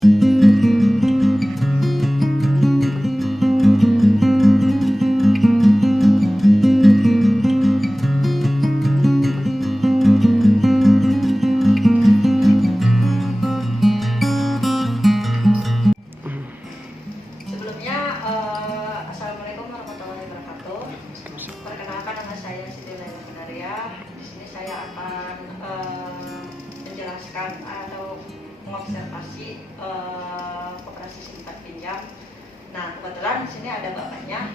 Sebelumnya, Assalamualaikum warahmatullahi wabarakatuh. Perkenalkan, nama saya Siti Laila Gunaria. Di sini saya akan menjelaskan atau mengobservasi koperasi simpan pinjam. Nah, kebetulan di sini ada bapaknya.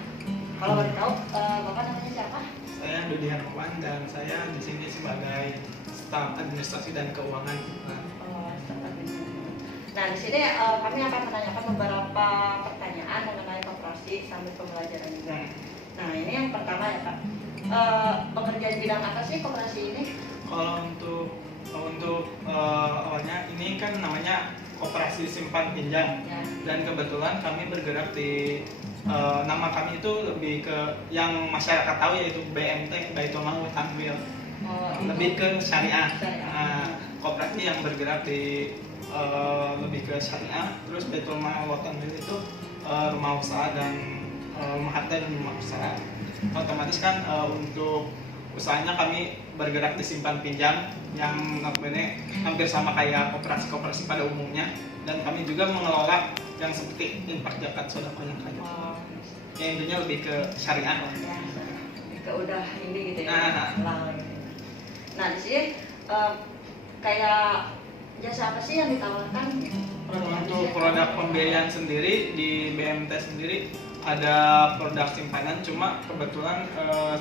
Kalau boleh tahu, bapak namanya siapa? Saya Dudi Hermawan dan saya di sini sebagai staf administrasi dan keuangan. Nah, di sini kami akan menanyakan beberapa pertanyaan mengenai koperasi sambil pembelajaran juga. Nah, ini yang pertama ya Pak. Pekerjaan bidang apa sih koperasi ini? Kalau untuk awalnya ini kan namanya koperasi simpan pinjam Ya. dan kebetulan kami bergerak di nama kami itu lebih ke yang masyarakat tahu yaitu BMT, Baitul Mal wa Tanwil. Lebih ke syariah. Koperasi yang bergerak di lebih ke syariah, terus Baitul Mal wa Tanwil itu rumah usaha dan rumah harta dan rumah usaha. Otomatis kan untuk usahanya kami bergerak di simpan pinjam yang notabene hampir sama kayak koperasi-koperasi pada umumnya, dan kami juga mengelola yang seperti infak, zakat, sedekah yang kayak ya intinya lebih ke syariah lah. Ya, ke udah ini gitu ya. Nah. Nah, di sini kayak jasa apa sih yang ditawarkan? Untuk produk pembiayaan sendiri di BMT sendiri ada produk simpanan, cuma kebetulan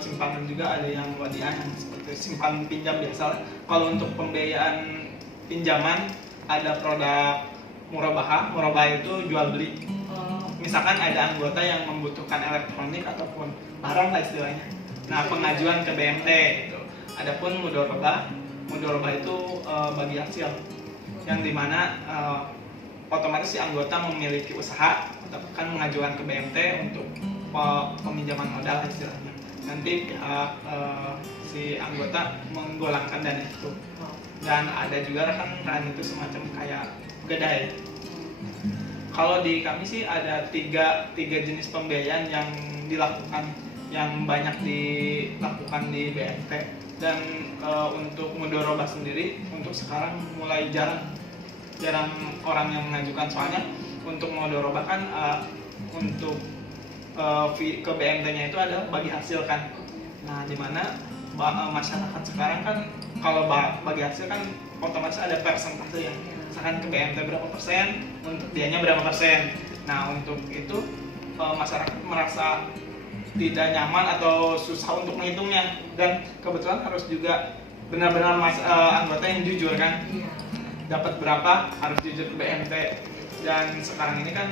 simpanan juga ada yang wadiah yang seperti simpan pinjam biasa. Kalau untuk pembiayaan pinjaman ada produk murabahah. Murabahah itu jual beli. Misalkan ada anggota yang membutuhkan elektronik ataupun barang lah istilahnya. Nah, pengajuan ke BMT itu. Adapun mudorobah itu bagi hasil yang dimana otomatis si anggota memiliki usaha kan mengajukan ke BMT untuk peminjaman modal istilahnya. Nanti pihak si anggota menggolangkan dana itu. Dan ada juga rekan itu semacam kayak kedai. Kalau di kami sih ada tiga jenis pembiayaan yang dilakukan, yang banyak dilakukan di BMT. Dan untuk mudorobah sendiri untuk sekarang mulai jarang orang yang mengajukan, soalnya untuk mudorobah kan untuk ke BMT-nya itu ada bagi hasil kan. Nah, dimana masyarakat sekarang kan kalau bagi hasil kan otomatis ada persentase ya. Misalkan ke BMT berapa persen, untuk dianya berapa persen. Nah, untuk itu masyarakat merasa tidak nyaman atau susah untuk menghitungnya, dan kebetulan harus juga benar-benar anggota yang jujur kan. Dapat berapa harus jujur ke BMT, dan sekarang ini kan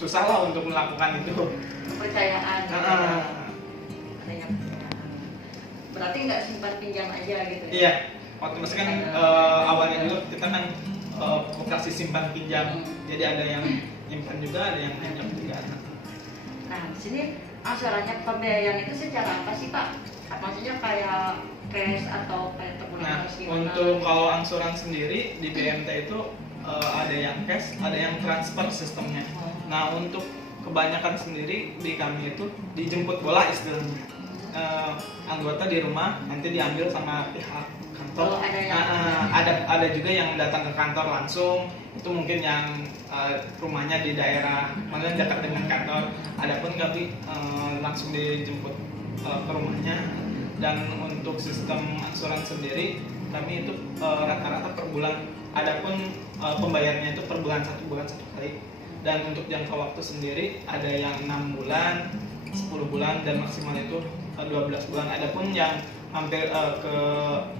susah lah untuk melakukan itu. Kepercayaan. Berarti nggak simpan pinjam aja gitu ya? Iya, waktu masih kan awalnya dulu kita kan koperasi simpan pinjam, jadi ada yang simpan juga, ada yang pinjam juga. Nah, di sini angsurannya pembiayaan itu secara apa sih Pak? Maksudnya kayak cash atau kayak teguran harus gimana? Untuk kalau angsuran sendiri di BMT itu ada yang cash, ada yang transfer sistemnya. Nah, untuk kebanyakan sendiri di kami itu dijemput bola istilahnya. Anggota di rumah nanti diambil sama pihak kantor. Ada juga yang datang ke kantor langsung. Itu mungkin yang rumahnya di daerah mana dekat dengan kantor. Adapun kami langsung dijemput ke rumahnya. Dan untuk sistem angsuran sendiri kami itu rata-rata per bulan. Adapun pembayarannya itu per bulan satu kali. Dan untuk jangka waktu sendiri ada yang 6 bulan, 10 bulan, dan maksimal itu 12 bulan. Adapun yang hampir ke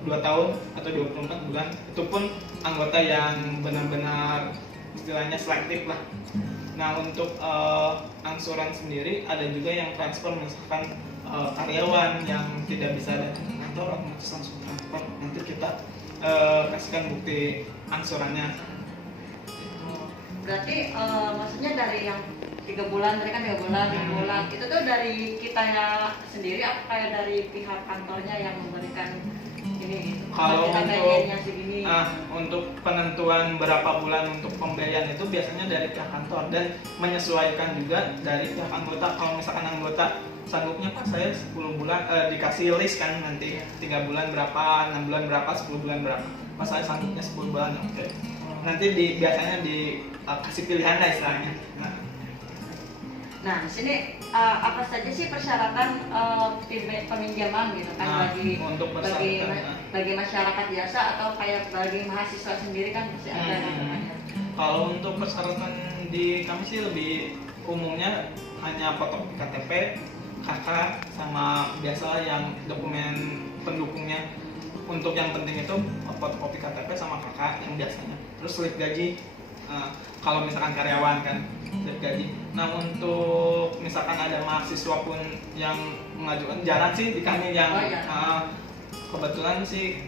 2 tahun atau 24 bulan, itu pun anggota yang benar-benar istilahnya selektif lah. Nah, untuk angsuran sendiri ada juga yang transfer, misalkan karyawan yang tidak bisa datang ke kantor otomatis langsung transfer. Nanti kita kasihkan bukti angsurannya. Berarti maksudnya dari yang 3 bulan, tadi kan 3 bulan, 6 bulan, itu tuh dari kitanya sendiri apa kayak dari pihak kantornya yang memberikan segini gitu. Kalau Kita untuk gajiannya segini. untuk penentuan berapa bulan untuk pembayaran itu biasanya dari pihak kantor dan menyesuaikan juga dari pihak anggota. Kalau misalkan anggota sanggupnya Pak saya 10 bulan dikasih list kan nanti 3 bulan berapa, 6 bulan berapa, 10 bulan berapa. Pas saya sanggupnya 10 bulan oke. Nanti biasanya dikasih pilihan lah istilahnya. Nah, di sini apa saja sih persyaratan peminjaman gitu kan untuk bagi masyarakat biasa atau kayak bagi mahasiswa sendiri kan pasti ada namanya. Kalau untuk persyaratan di kami sih lebih umumnya hanya fotokopi KTP, KK sama biasa yang dokumen pendukungnya. Untuk yang penting itu fotokopi KTP sama KK yang biasanya. Terus slip gaji. Kalau misalkan karyawan kan slip gaji. Nah untuk misalkan ada mahasiswa pun yang mengajukan, jarang sih di kami yang kebetulan sih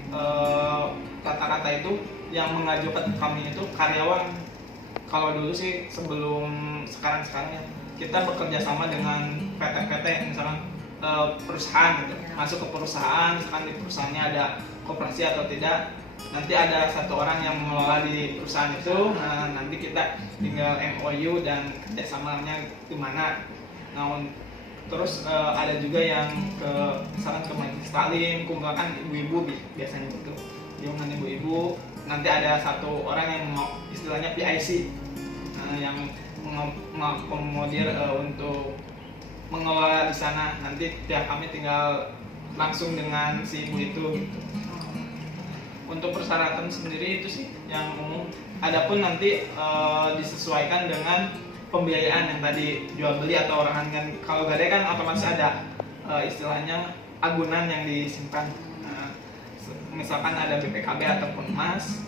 rata-rata itu yang mengajukan kami itu karyawan. Kalau dulu sih sebelum sekarang ya kita bekerja sama dengan PT-PT misalkan perusahaan gitu, masuk ke perusahaan, misalkan di perusahaannya ada koperasi atau tidak, nanti ada satu orang yang mengelola di perusahaan itu, nanti kita tinggal MOU dan kerjasamanya gimana. Nah terus ada juga yang misalkan ke majelis taklim, kumpulkan ibu-ibu biasanya itu, dengan ibu-ibu. Nanti ada satu orang yang mau istilahnya PIC, yang mengakomodir untuk mengelola di sana. Nanti pihak kami tinggal langsung dengan si ibu itu gitu. Untuk persyaratan sendiri itu sih yang umum. Adapun nanti disesuaikan dengan pembiayaan yang tadi jual beli atau orahan kan. Kalau gadai kan otomatis ada istilahnya agunan yang disimpan. Misalkan ada BPKB ataupun emas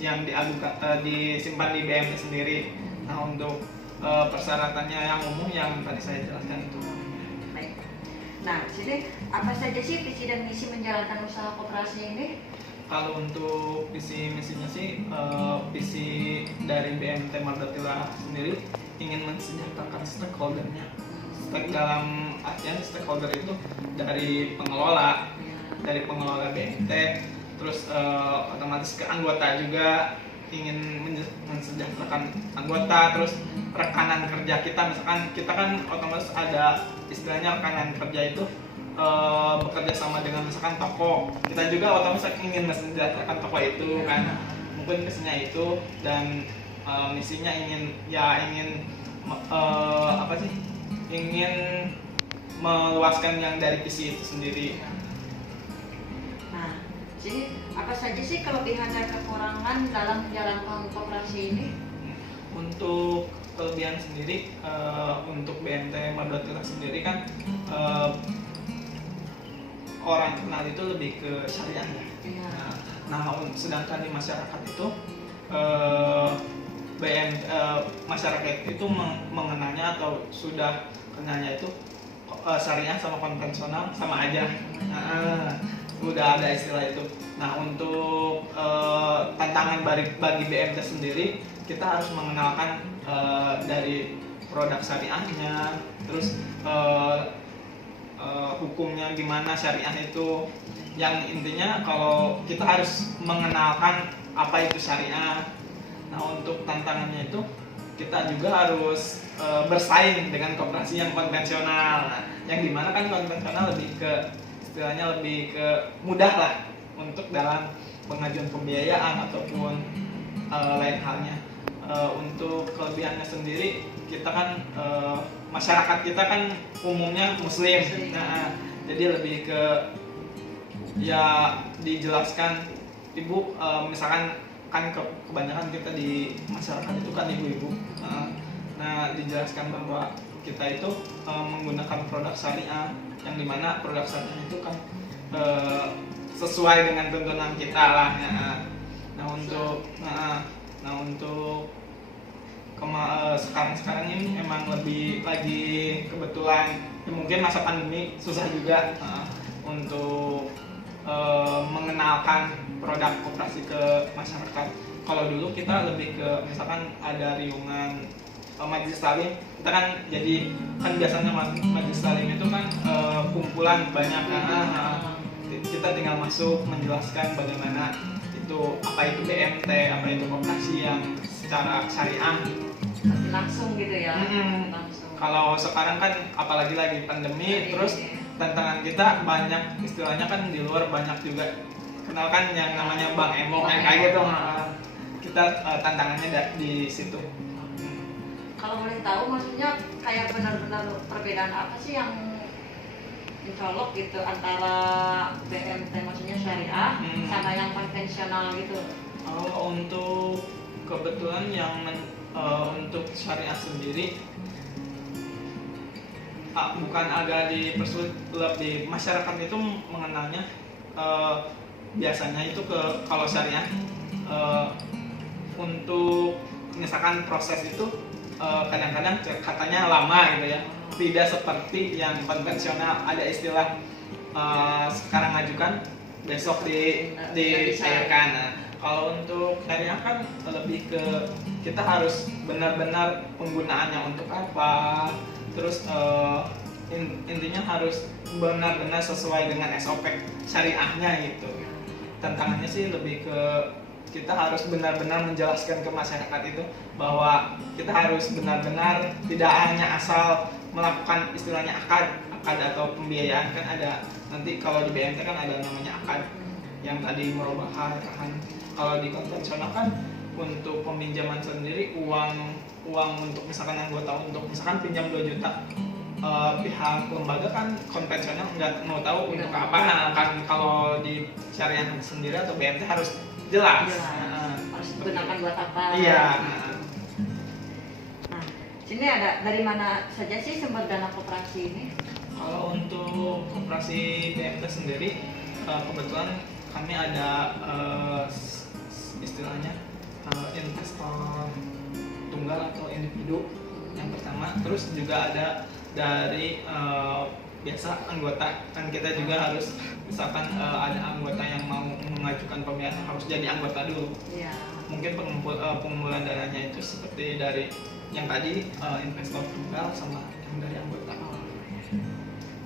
yang disimpan di BMT sendiri. Nah untuk persyaratannya yang umum yang tadi saya jelaskan itu. Baik. Nah, di sini apa saja sih visi dan misi menjalankan usaha koperasi ini? Kalau untuk visi misinya sih, visi dari BMT Mardatila sendiri ingin mensejahterakan stakeholdernya. Dalam artian stakeholder itu dari pengelola BMT, terus otomatis ke anggota juga ingin mensejahterakan anggota, terus rekanan kerja kita, misalkan kita kan otomatis ada istilahnya rekanan kerja itu bekerja sama dengan misalkan toko, kita juga otomatis ingin mensejahterakan toko itu kan, mungkin misinya itu, dan misinya ingin ingin meluaskan yang dari visi itu sendiri. Nah, jadi apa saja sih kelebihan dan kekurangan dalam menjalankan koperasi ini? Untuk kelebihan sendiri, untuk BMT Mardatila sendiri kan orang kenal itu lebih ke syariah ya. Nah, sedangkan di masyarakat itu masyarakat itu mengenalnya atau sudah kenalnya itu syariah sama konvensional sama aja. Udah ada istilah itu. Nah untuk tantangan bagi BMT sendiri, kita harus mengenalkan dari produk syariahnya, terus hukumnya gimana syariah itu. Yang intinya kalau kita harus mengenalkan apa itu syariah. Nah untuk tantangannya itu kita juga harus bersaing dengan koperasi yang konvensional. Yang dimana kan konvensional lebih ke istilahnya lebih ke mudah lah untuk dalam pengajuan pembiayaan ataupun lain halnya. Untuk kelebihannya sendiri, kita kan masyarakat kita kan umumnya muslim. Nah, jadi lebih ke ya dijelaskan ibu, misalkan kan kebanyakan kita di masyarakat itu kan ibu-ibu. Nah, dijelaskan bahwa kita itu menggunakan produk syariah, yang dimana produk syariah itu kan sesuai dengan tuntunan kita lah. Nah untuk sekarang ini emang lebih lagi kebetulan ya mungkin masa pandemi susah juga untuk mengenalkan produk koperasi ke masyarakat. Kalau dulu kita lebih ke misalkan ada riungan majelis taklim, kita kan jadi kan biasanya majelis taklim itu kan kumpulan banyak kita tinggal masuk menjelaskan bagaimana itu apa itu BMT, apa itu koperasi yang secara syariah. Langsung gitu ya. Langsung. Kalau sekarang kan apalagi lagi pandemi, terus tantangan kita banyak, istilahnya kan di luar banyak juga kenalkan yang namanya Bang Emo kayak gitu. Kita tantangannya di situ. Kalau boleh tahu maksudnya kayak benar-benar perbedaan apa sih yang mencolok gitu antara BMT maksudnya syariah sama yang konvensional gitu? Untuk kebetulan yang untuk syariah sendiri bukan agak dipersulit, lebih masyarakat itu mengenalnya biasanya itu kalau syariah untuk misalkan proses itu kadang-kadang katanya lama gitu ya, tidak seperti yang konvensional. Ada istilah sekarang ajukan besok dicairkan. Nah, kalau untuk syariah kan lebih ke kita harus benar-benar penggunaannya untuk apa, terus intinya harus benar-benar sesuai dengan SOP syariahnya gitu. Tantangannya sih lebih ke kita harus benar-benar menjelaskan ke masyarakat itu bahwa kita harus benar-benar tidak hanya asal melakukan istilahnya akad atau pembiayaan. Kan ada nanti kalau di BMT kan ada namanya akad yang tadi merubah kan. Kalau di konvensional kan untuk peminjaman sendiri uang untuk misalkan anggota untuk misalkan pinjam 2 juta, pihak lembaga kan konvensional nggak mau tahu untuk apa. Nah kan kalau di syariah sendiri atau BMT harus jelas. Harus digunakan buat apa? Iya. Nah, sini ada dari mana saja sih sumber dana koperasi ini? Kalau untuk koperasi BMT sendiri kebetulan kami ada istilahnya investor tunggal atau individu yang pertama, terus juga ada dari biasa anggota. Kan kita juga harus misalkan ada anggota yang mau mengajukan pembiayaan harus jadi anggota dulu. Iya. Mungkin pengumpulan dananya itu seperti dari yang tadi investor tunggal sama yang dari anggota.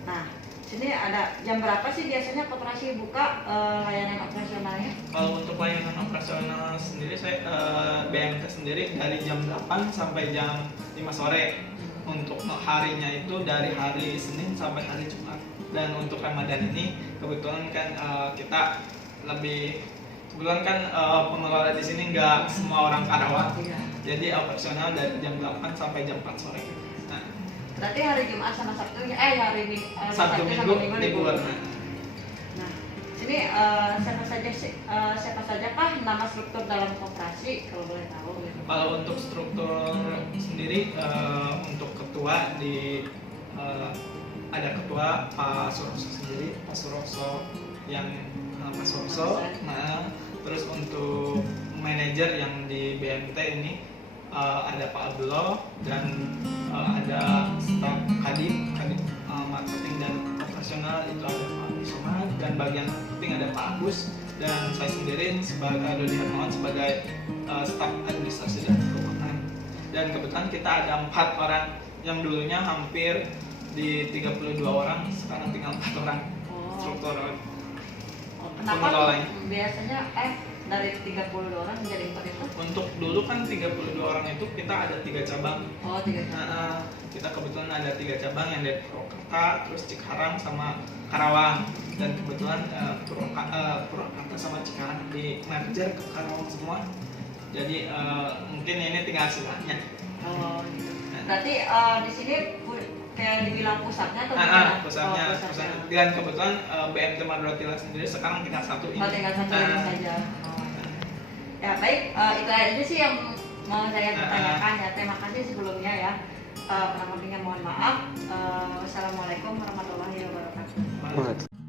Nah, sini ada jam berapa sih biasanya koperasi buka layanan operasionalnya? Kalau untuk layanan operasional sendiri saya BMT sendiri dari jam 8 sampai jam 5 sore. Untuk harinya itu dari hari Senin sampai hari Jumat. Dan untuk Ramadan ini kebetulan kan kita lebih kebetulan kan pengelola di sini nggak semua orang Karawang. Jadi operasional dari jam 8 sampai jam 4 sore. Nah, berarti hari Jumat sama Sabtunya Sabtu Minggu libur. Nah, sini siapa saja kah nama struktur dalam koperasi kalau boleh tahu? Kalau untuk struktur sendiri untuk ketua ada ketua Pak Suroso sendiri, Pak Suroso yang Pak Suroso. Nah, terus untuk manajer yang di BMT ini ada Pak Abdullah dan ada staf kadin marketing dan operasional itu ada Pak Somad, dan bagian marketing ada Pak Agus, dan saya sendiri sebagai Dodi Hermawan sebagai staf administrasi dan keuangan. Dan kebetulan kita ada 4 orang yang dulunya hampir di 32 orang, sekarang tinggal 4 orang struktur. Kenapa biasanya dari 32 orang menjadi 4 itu? Untuk dulu kan 32 orang itu kita ada 3 cabang. 3 cabang. Kita kebetulan ada 3 cabang yang dari Purwakarta, terus Cikarang sama Karawang. Dan kebetulan Purwakarta sama Cikarang di merger ke Karawang semua. Jadi mungkin ini tinggal silahnya. Gitu. Berarti di sini kayak dibilang pusatnya atau pusatnya. Dan kebetulan BMT Madura sendiri sekarang tinggal 1 ini. Tinggal 1 ini saja. Ya baik, itu aja sih yang mau saya pertanyakan ya. Terima kasih sebelumnya ya. Kurang lebihnya mohon maaf. Wassalamualaikum warahmatullahi wabarakatuh.